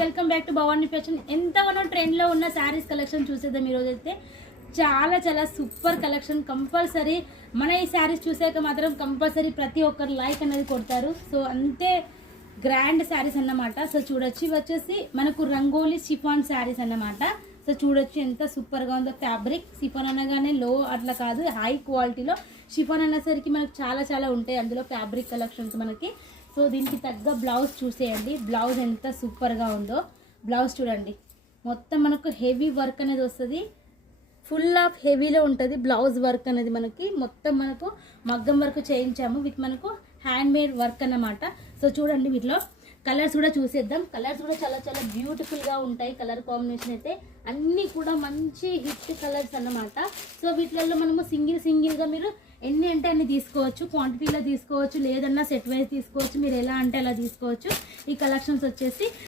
Welcome back to Bhavani fashion. ఎంతగానో ట్రెండ్లో ఉన్న శారీస్ కలెక్షన్ చూసేద్దాం ఈరోజు అయితే. చాలా చాలా సూపర్ కలెక్షన్. కంపల్సరీ మన ఈ శారీస్ చూసాక మాత్రం కంపల్సరీ ప్రతి ఒక్కరు లైక్ అనేది కొడతారు. సో అంతే గ్రాండ్ శారీస్ అన్నమాట. సో చూడొచ్చు, ఇవి వచ్చేసి మనకు రంగోలీ షిఫాన్ శారీస్ అన్నమాట. సో చూడొచ్చు ఎంత సూపర్గా ఉందో. ఫ్యాబ్రిక్ షిఫాన్ అనగానే లో అట్లా కాదు, హై క్వాలిటీలో షిఫాన్ అనేసరికి మనకు చాలా చాలా ఉంటాయి అందులో ఫ్యాబ్రిక్ కలెక్షన్స్ మనకి. సో దీనికి తగ్గ బ్లౌజ్ చూసేయండి. బ్లౌజ్ ఎంత సూపర్గా ఉందో. బ్లౌజ్ చూడండి, మొత్తం మనకు హెవీ వర్క్ అనేది వస్తుంది. ఫుల్ ఆఫ్ హెవీలో ఉంటుంది బ్లౌజ్ వర్క్ అనేది. మనకి మొత్తం మనకు మగ్గం వర్క్ చేయించాము విత్ మనకు హ్యాండ్ మేడ్ వర్క్ అన్నమాట. సో చూడండి, వీటిలో కలర్స్ కూడా చూసేద్దాం. కలర్స్ కూడా చాలా చాలా బ్యూటిఫుల్గా ఉంటాయి. కలర్ కాంబినేషన్ అయితే అన్నీ కూడా మంచి హిట్ కలర్స్ అన్నమాట. సో వీటిలలో మనము సింగిల్గా మీరు ఎన్ని అంటే అన్ని తీసుకోవచ్చు, క్వాంటిటీలో తీసుకోవచ్చు, లేదన్నా సెట్ వైజ్ తీసుకోవచ్చు. మీరు ఎలా అంటే అలా తీసుకోవచ్చు. ఈ కలెక్షన్స్ వచ్చేసి